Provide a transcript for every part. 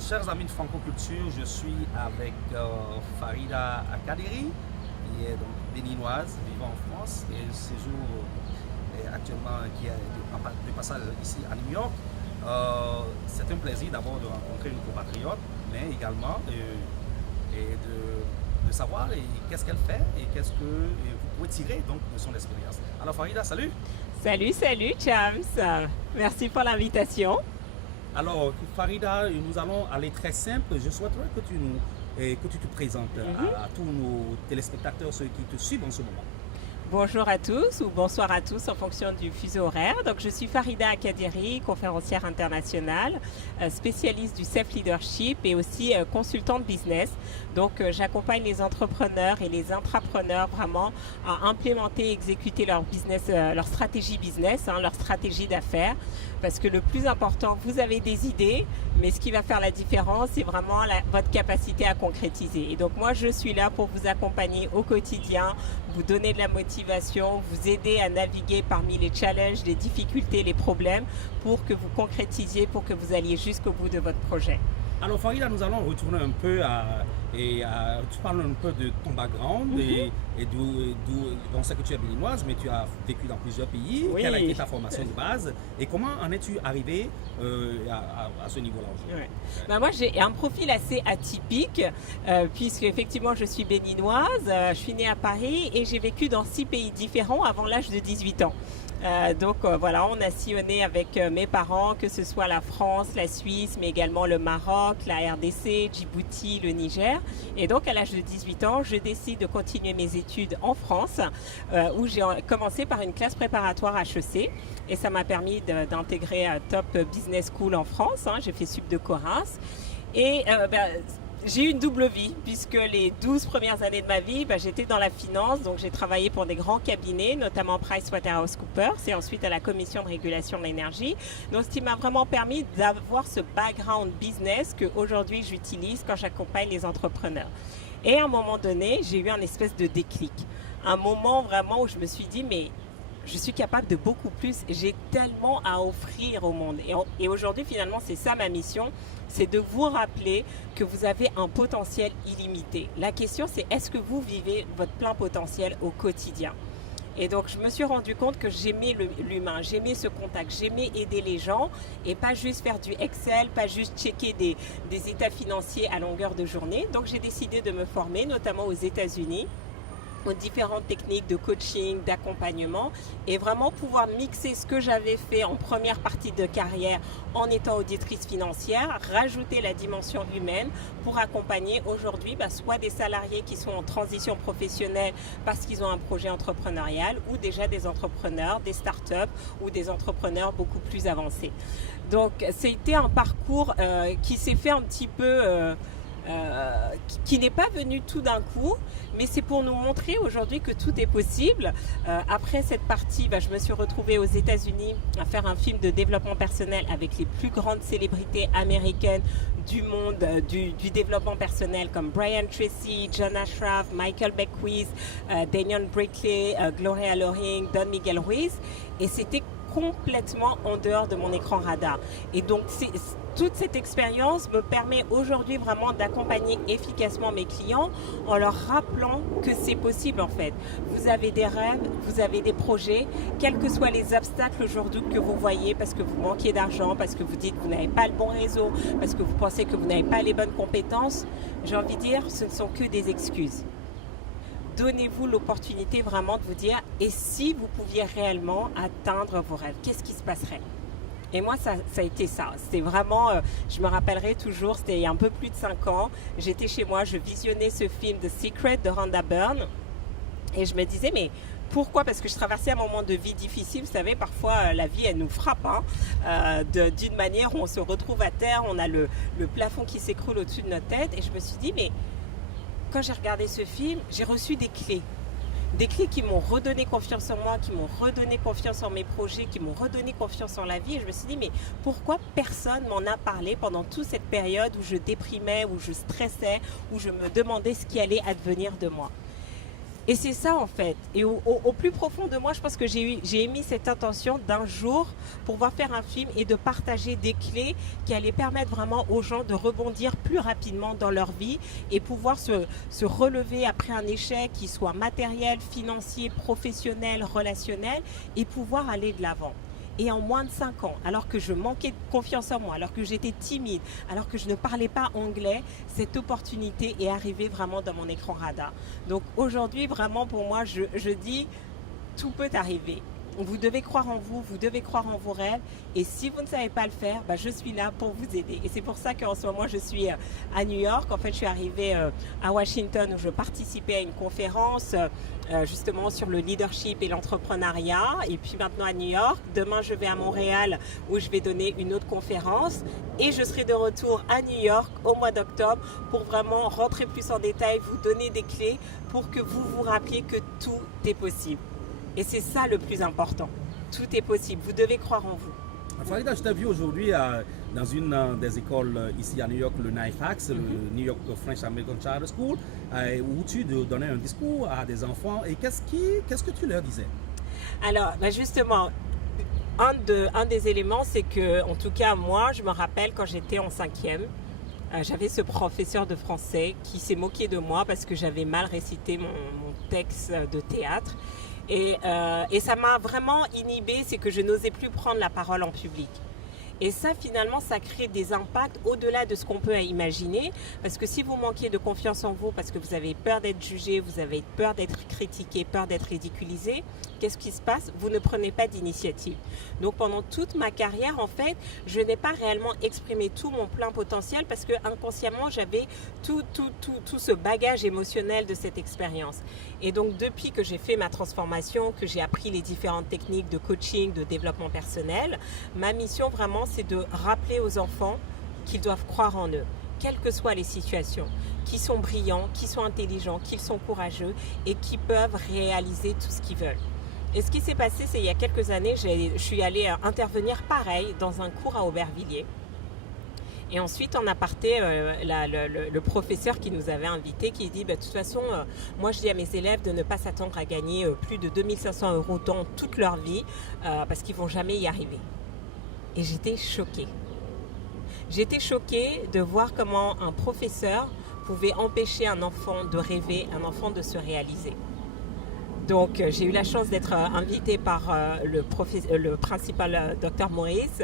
Chers amis de Franco-Culture, je suis avec Farida Akadiri, qui est donc béninoise, vivant en France et séjour actuellement qui est de passage ici à New York. C'est un plaisir d'abord de rencontrer une compatriote, mais également de savoir qu'est-ce qu'elle fait et qu'est-ce que vous pouvez tirer donc de son expérience. Alors Farida, salut! Salut Chams. Merci pour l'invitation. Alors, Farida, nous allons aller très simple. Je souhaiterais que tu te présentes à tous nos téléspectateurs, ceux qui te suivent en ce moment. Bonjour à tous ou bonsoir à tous en fonction du fuseau horaire. Donc, je suis Farida Akadiri, conférencière internationale, spécialiste du self-leadership et aussi consultante business. Donc, j'accompagne les entrepreneurs et les intrapreneurs vraiment à implémenter et exécuter leur business, leur stratégie business, leur stratégie d'affaires. Parce que le plus important, vous avez des idées, mais ce qui va faire la différence, c'est vraiment votre capacité à concrétiser. Et donc, moi, je suis là pour vous accompagner au quotidien, vous donner de la motivation, vous aider à naviguer parmi les challenges, les difficultés, les problèmes pour que vous concrétisiez, pour que vous alliez jusqu'au bout de votre projet. Alors Farida, nous allons retourner un peu tu parles un peu de ton background et d'où on sait que tu es béninoise, mais tu as vécu dans plusieurs pays. Oui. Quelle a été ta formation de base et comment en es-tu arrivé à ce niveau-là aujourd'hui? Ben moi, j'ai un profil assez atypique puisque effectivement, je suis béninoise, je suis née à Paris et j'ai vécu dans 6 pays différents avant l'âge de 18 ans. Donc voilà, on a sillonné avec mes parents, que ce soit la France, la Suisse, mais également le Maroc, la RDC, Djibouti, le Niger. Et donc à l'âge de 18 ans, je décide de continuer mes études en France, où j'ai commencé par une classe préparatoire HEC. Et ça m'a permis d'intégrer Top Business School en France. J'ai fait Sup de Corinthe. Et j'ai eu une double vie puisque les 12 premières années de ma vie, j'étais dans la finance, donc j'ai travaillé pour des grands cabinets, notamment PricewaterhouseCoopers et ensuite à la Commission de régulation de l'énergie. Donc ce qui m'a vraiment permis d'avoir ce background business qu'aujourd'hui j'utilise quand j'accompagne les entrepreneurs. Et à un moment donné, j'ai eu un espèce de déclic. Un moment vraiment où je me suis dit, mais je suis capable de beaucoup plus. J'ai tellement à offrir au monde. Et aujourd'hui, finalement, c'est ça ma mission. C'est de vous rappeler que vous avez un potentiel illimité. La question, c'est est-ce que vous vivez votre plein potentiel au quotidien? Et donc, je me suis rendu compte que j'aimais l'humain, j'aimais ce contact, j'aimais aider les gens et pas juste faire du Excel, pas juste checker des états financiers à longueur de journée. Donc, j'ai décidé de me former, notamment aux États-Unis, aux différentes techniques de coaching, d'accompagnement et vraiment pouvoir mixer ce que j'avais fait en première partie de carrière en étant auditrice financière, rajouter la dimension humaine pour accompagner aujourd'hui soit des salariés qui sont en transition professionnelle parce qu'ils ont un projet entrepreneurial ou déjà des entrepreneurs, des startups ou des entrepreneurs beaucoup plus avancés. Donc c'était un parcours qui s'est fait un petit peu... qui n'est pas venu tout d'un coup, mais c'est pour nous montrer aujourd'hui que tout est possible. Après cette partie, je me suis retrouvée aux États-Unis à faire un film de développement personnel avec les plus grandes célébrités américaines du monde du développement personnel comme Brian Tracy, John Ashraf, Michael Beckwith, Daniel Brickley, Gloria Loring, Don Miguel Ruiz, et c'était complètement en dehors de mon écran radar. Et donc, toute cette expérience me permet aujourd'hui vraiment d'accompagner efficacement mes clients en leur rappelant que c'est possible en fait. Vous avez des rêves, vous avez des projets, quels que soient les obstacles aujourd'hui que vous voyez parce que vous manquez d'argent, parce que vous dites que vous n'avez pas le bon réseau, parce que vous pensez que vous n'avez pas les bonnes compétences, j'ai envie de dire, ce ne sont que des excuses. Donnez-vous l'opportunité vraiment de vous dire et si vous pouviez réellement atteindre vos rêves, qu'est-ce qui se passerait? Et moi, ça a été ça. C'était vraiment, je me rappellerai toujours, c'était il y a un peu plus de 5 ans. J'étais chez moi, je visionnais ce film The Secret de Rhonda Byrne. Et je me disais, mais pourquoi? Parce que je traversais un moment de vie difficile. Vous savez, parfois, la vie, elle nous frappe d'une manière où on se retrouve à terre. On a le plafond qui s'écroule au-dessus de notre tête. Et je me suis dit, mais quand j'ai regardé ce film, j'ai reçu des clés. Des clés qui m'ont redonné confiance en moi, qui m'ont redonné confiance en mes projets, qui m'ont redonné confiance en la vie. Et je me suis dit, mais pourquoi personne m'en a parlé pendant toute cette période où je déprimais, où je stressais, où je me demandais ce qui allait advenir de moi? Et c'est ça en fait. Et au plus profond de moi, je pense que j'ai émis cette intention d'un jour pouvoir faire un film et de partager des clés qui allaient permettre vraiment aux gens de rebondir plus rapidement dans leur vie et pouvoir se relever après un échec qui soit matériel, financier, professionnel, relationnel et pouvoir aller de l'avant. Et en moins de 5 ans, alors que je manquais de confiance en moi, alors que j'étais timide, alors que je ne parlais pas anglais, cette opportunité est arrivée vraiment dans mon écran radar. Donc aujourd'hui, vraiment pour moi, je dis, tout peut arriver. Vous devez croire en vous, vous devez croire en vos rêves. Et si vous ne savez pas le faire, je suis là pour vous aider. Et c'est pour ça qu'en ce moment, je suis à New York. En fait, je suis arrivée à Washington où je participais à une conférence justement sur le leadership et l'entrepreneuriat. Et puis maintenant à New York. Demain, je vais à Montréal où je vais donner une autre conférence. Et je serai de retour à New York au mois d'octobre pour vraiment rentrer plus en détail, vous donner des clés pour que vous vous rappeliez que tout est possible. Et c'est ça le plus important. Tout est possible. Vous devez croire en vous. Farida, je t'ai vu aujourd'hui dans une des écoles ici à New York, le NYFAX, le New York French American Charter School, où tu donnais un discours à des enfants. Et qu'est-ce que tu leur disais? Alors, justement, un des éléments, c'est que, en tout cas, moi, je me rappelle quand j'étais en 5e, j'avais ce professeur de français qui s'est moqué de moi parce que j'avais mal récité mon texte de théâtre. Et ça m'a vraiment inhibée, c'est que je n'osais plus prendre la parole en public. Et ça, finalement, ça crée des impacts au-delà de ce qu'on peut imaginer. Parce que si vous manquez de confiance en vous, parce que vous avez peur d'être jugé, vous avez peur d'être critiqué, peur d'être ridiculisé, qu'est-ce qui se passe? Vous ne prenez pas d'initiative. Donc, pendant toute ma carrière, en fait, je n'ai pas réellement exprimé tout mon plein potentiel parce que inconsciemment, j'avais tout ce bagage émotionnel de cette expérience. Et donc, depuis que j'ai fait ma transformation, que j'ai appris les différentes techniques de coaching, de développement personnel, ma mission vraiment, c'est de rappeler aux enfants qu'ils doivent croire en eux, quelles que soient les situations, qu'ils sont brillants, qu'ils sont intelligents, qu'ils sont courageux et qu'ils peuvent réaliser tout ce qu'ils veulent. Et ce qui s'est passé, c'est il y a quelques années, je suis allée intervenir pareil dans un cours à Aubervilliers. Et ensuite, en aparté, le professeur qui nous avait invités, qui dit, de toute façon, moi je dis à mes élèves de ne pas s'attendre à gagner plus de 2500 € dans toute leur vie, parce qu'ils ne vont jamais y arriver. Et j'étais choquée. J'étais choquée de voir comment un professeur pouvait empêcher un enfant de rêver, un enfant de se réaliser. Donc, j'ai eu la chance d'être invitée par le principal Dr Maurice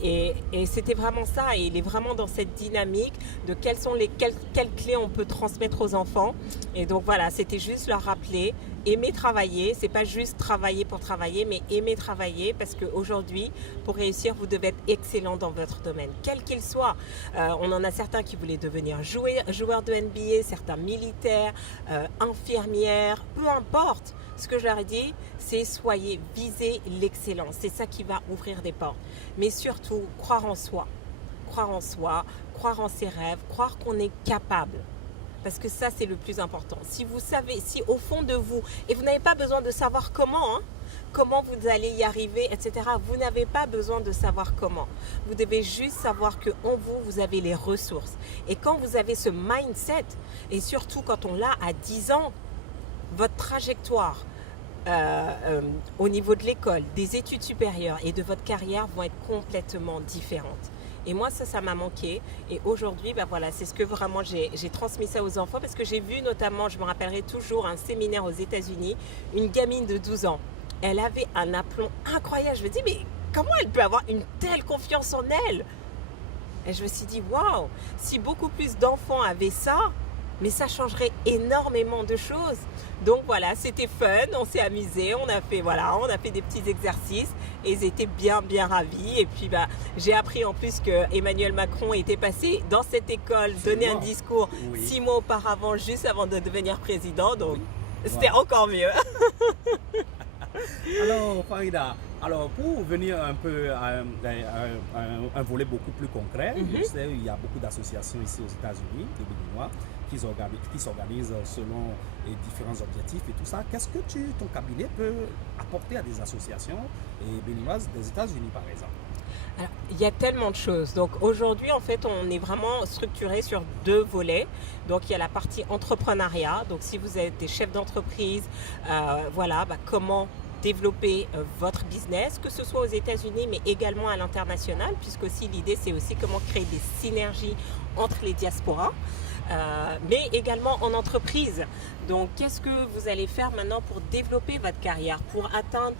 et c'était vraiment ça. Et il est vraiment dans cette dynamique de quelles clés on peut transmettre aux enfants. Et donc voilà, c'était juste leur rappeler, aimer travailler. C'est pas juste travailler pour travailler, mais aimer travailler parce qu'aujourd'hui, pour réussir, vous devez être excellent dans votre domaine, quel qu'il soit. On en a certains qui voulaient devenir joueurs de NBA, certains militaires, infirmières, peu importe. Ce que je leur ai dit, c'est visez l'excellence. C'est ça qui va ouvrir des portes. Mais surtout, croire en soi, croire en ses rêves, croire qu'on est capable. Parce que ça, c'est le plus important. Si vous savez, si au fond de vous, et vous n'avez pas besoin de savoir comment vous allez y arriver, etc. Vous n'avez pas besoin de savoir comment. Vous devez juste savoir qu'en vous avez les ressources. Et quand vous avez ce mindset, et surtout quand on l'a à 10 ans, votre trajectoire au niveau de l'école, des études supérieures et de votre carrière vont être complètement différentes. Et moi, ça m'a manqué. Et aujourd'hui, voilà, c'est ce que vraiment j'ai transmis ça aux enfants parce que j'ai vu notamment, je me rappellerai toujours, un séminaire aux États-Unis, une gamine de 12 ans. Elle avait un aplomb incroyable. Je me dis, mais comment elle peut avoir une telle confiance en elle? Et je me suis dit, waouh, si beaucoup plus d'enfants avaient ça, mais ça changerait énormément de choses. Donc voilà, c'était fun, on s'est amusé, on a fait des petits exercices et ils étaient bien ravis. Et puis j'ai appris en plus que Emmanuel Macron était passé dans cette école, donner un discours 6 mois auparavant, juste avant de devenir président. Donc c'était encore mieux. Alors Farida, pour venir un peu à un volet beaucoup plus concret, je sais il y a beaucoup d'associations ici aux États-Unis, des Béninois, qui s'organisent selon les différents objectifs et tout ça. Qu'est-ce que ton cabinet peut apporter à des associations béninoises des États-Unis par exemple? Alors, il y a tellement de choses. Donc aujourd'hui, en fait, on est vraiment structuré sur deux volets. Donc il y a la partie entrepreneuriat. Donc si vous êtes des chefs d'entreprise, voilà, comment développer votre business, que ce soit aux États-Unis, mais également à l'international, puisque aussi l'idée, c'est aussi comment créer des synergies entre les diasporas. Mais également en entreprise. Donc, qu'est-ce que vous allez faire maintenant pour développer votre carrière, pour atteindre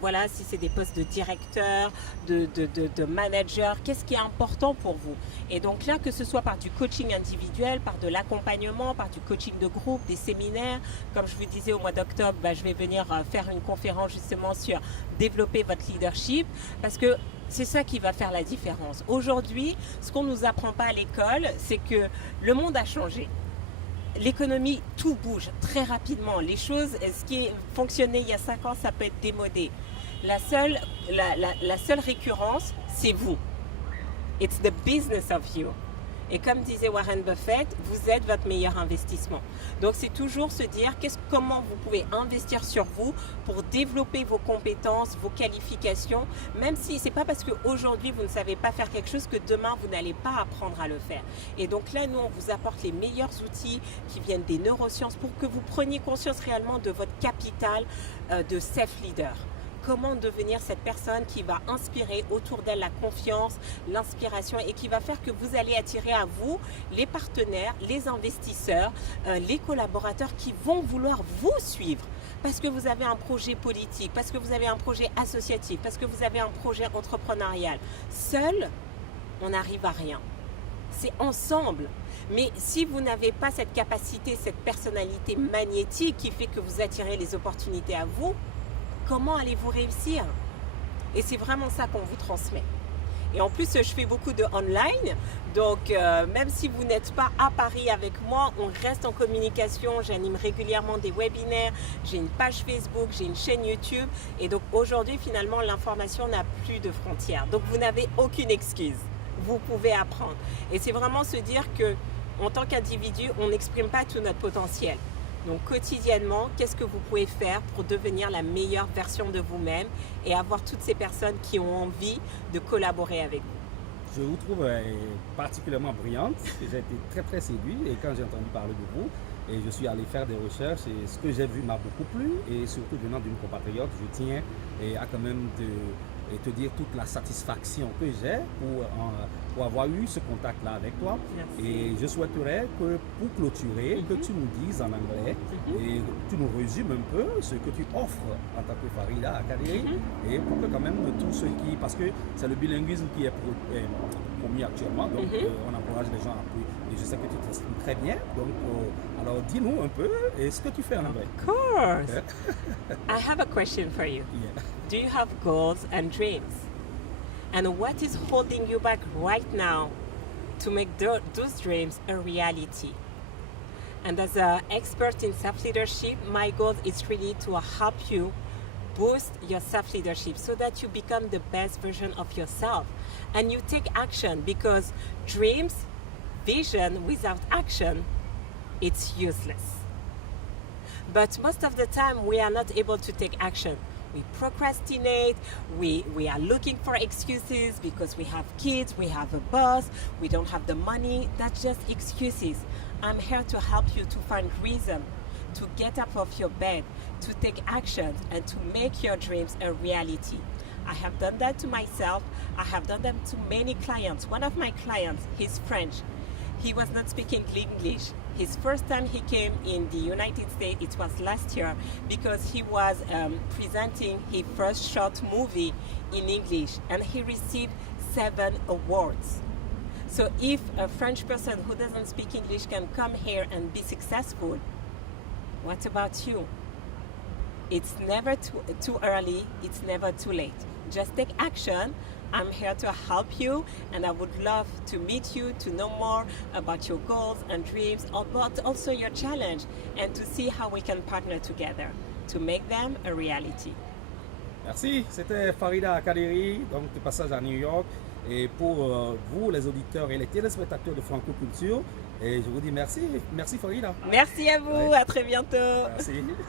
voilà, si c'est des postes de directeur, de manager, qu'est-ce qui est important pour vous? Et donc là, que ce soit par du coaching individuel, par de l'accompagnement, par du coaching de groupe, des séminaires, comme je vous disais au mois d'octobre, je vais venir faire une conférence justement sur développer votre leadership, parce que c'est ça qui va faire la différence. Aujourd'hui, ce qu'on ne nous apprend pas à l'école, c'est que le monde a changé. L'économie, tout bouge très rapidement. Les choses, ce qui fonctionnait il y a 5 ans, ça peut être démodé. La seule récurrence, c'est vous. It's the business of you. Et comme disait Warren Buffett, vous êtes votre meilleur investissement. Donc c'est toujours se dire comment vous pouvez investir sur vous pour développer vos compétences, vos qualifications, même si c'est pas parce qu'aujourd'hui vous ne savez pas faire quelque chose que demain vous n'allez pas apprendre à le faire. Et donc là, nous, on vous apporte les meilleurs outils qui viennent des neurosciences pour que vous preniez conscience réellement de votre capital de self-leader. Comment devenir cette personne qui va inspirer autour d'elle la confiance, l'inspiration et qui va faire que vous allez attirer à vous les partenaires, les investisseurs, les collaborateurs qui vont vouloir vous suivre parce que vous avez un projet politique, parce que vous avez un projet associatif, parce que vous avez un projet entrepreneurial. Seul, on n'arrive à rien. C'est ensemble. Mais si vous n'avez pas cette capacité, cette personnalité magnétique qui fait que vous attirez les opportunités à vous, comment allez-vous réussir? Et c'est vraiment ça qu'on vous transmet. Et en plus, je fais beaucoup de online. Donc, même si vous n'êtes pas à Paris avec moi, on reste en communication. J'anime régulièrement des webinaires. J'ai une page Facebook, j'ai une chaîne YouTube. Et donc, aujourd'hui, finalement, l'information n'a plus de frontières. Donc, vous n'avez aucune excuse. Vous pouvez apprendre. Et c'est vraiment se dire que, en tant qu'individu, on n'exprime pas tout notre potentiel. Donc quotidiennement, qu'est-ce que vous pouvez faire pour devenir la meilleure version de vous-même et avoir toutes ces personnes qui ont envie de collaborer avec vous? Je vous trouve particulièrement brillante. J'ai été très très séduit et quand j'ai entendu parler de vous, et je suis allé faire des recherches et ce que j'ai vu m'a beaucoup plu et surtout venant d'une compatriote, je tiens à quand même te dire toute la satisfaction que j'ai pour avoir eu ce contact-là avec toi. Merci. Et je souhaiterais que pour clôturer, que tu nous dises en anglais et tu nous résumes un peu ce que tu offres en tant que Farida Akadéri et pour que quand même tous ceux qui, parce que c'est le bilinguisme qui est promis actuellement, donc on encourage les gens à apprendre. Et je sais que tu t'exprimes très bien, donc alors dis-nous un peu ce que tu fais en anglais. Of course. I have a question for you. Yeah. Do you have goals and dreams? And what is holding you back right now to make those dreams a reality? And as an expert in self-leadership, my goal is really to help you boost your self-leadership so that you become the best version of yourself and you take action, because dreams, vision without action, it's useless. But most of the time we are not able to take action. We procrastinate, we are looking for excuses because we have kids, we have a boss, we don't have the money. That's just excuses. I'm here to help you to find reason, to get up off your bed, to take action and to make your dreams a reality. I have done that to myself. I have done that to many clients. One of my clients, he's French. He was not speaking English. His first time he came in the United States, it was last year, because he was presenting his first short movie in English, and he received 7 awards. So if a French person who doesn't speak English can come here and be successful, what about you? It's never too early, it's never too late. Just take action. I'm here to help you, and I would love to meet you, to know more about your goals and dreams, but also your challenge, and to see how we can partner together to make them a reality. Merci, c'était Farida Akadéri, donc de passage à New York. Et pour vous, les auditeurs et les téléspectateurs de Franco Culture, et je vous dis merci, merci Farida. Merci à vous, à très bientôt. Merci.